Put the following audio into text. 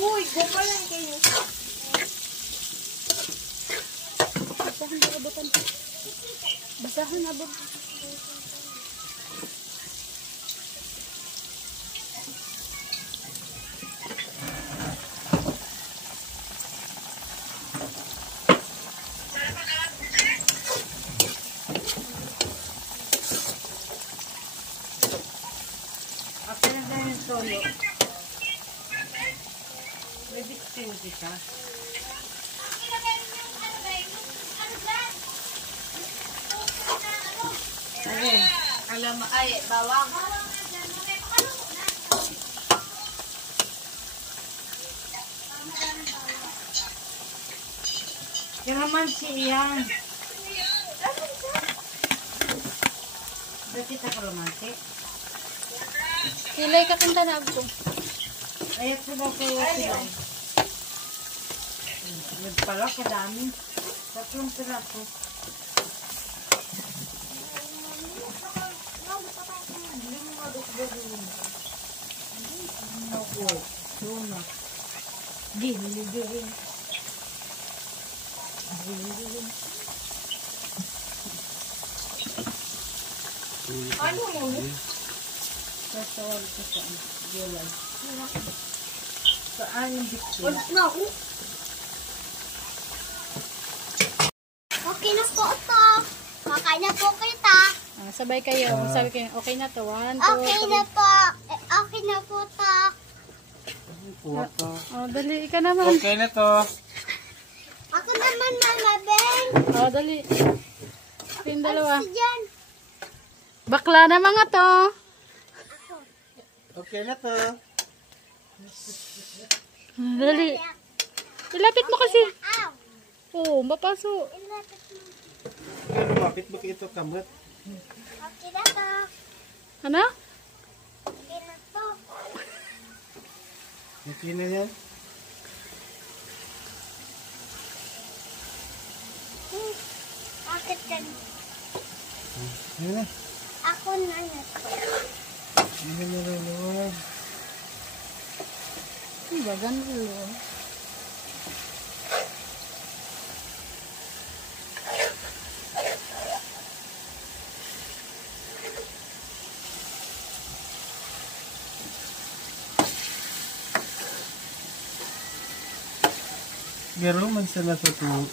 Uy, gumpa lang kayo. Basahan na abutan. Basahan na abot. Akin na tayo yung solo. May bitin kita. Ayun. Alam mo, ay, bawang. Yung naman siyang. Ba't kita kalamansi? Silay ka kinta na abot. Ayat ko daw kayo silay. Yan pala, kadami. 3 piraso. Ano mo? Sasawal ko saan. Gulay. Saan yung bitin? Wala na ako. Okay na po ito. Makain na po kita. Sabay kayo. Sabi kayo, okay na to. 1, 2, 3. Okay na po. Okay na po ito. Oh, dali ka naman. Okay na to. Ako naman, Mama Ben. Oh, dali. Yung dalawa. Si Jan. Bakla na mga to. Okay na to. Dali. Ilapit mo kasi. Ow. Oh, mapaso. Ilapit mo. Kaya lumapit mo ito kamot. Okay na to. Ano? Okay na to. Okay na yan. Bakit ka? Ayan na. Ako na na to. Ayan na rin. Bagan dulu. Garo man sila sa tuong.